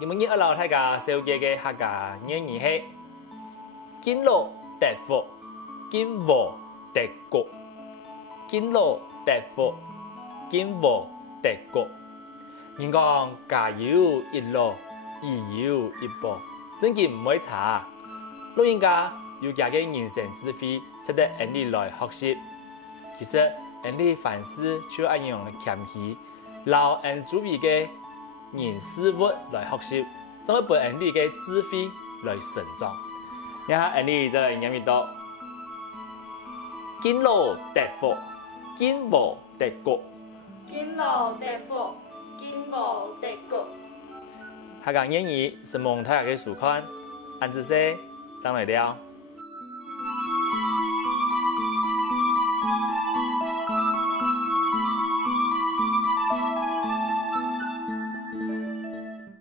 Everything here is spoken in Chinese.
今日要老大家小姐嘅客家諺語係：敬老得福，敬禾得穀。敬老得福，敬禾得穀。人講家有一老，兒有一寶，真嘅唔會差。老人家有家嘅人生智慧，值得人哋來學習。其實人哋凡事就按樣謙虛，留人周圍嘅人事物來學習，怎會俾人哋嘅智慧來成長？你睇人哋就係啱唔到，敬老得福，敬禾得穀。敬老得福，敬禾得穀。客家諺語是蒙大家嘅書看，按子說，將來了。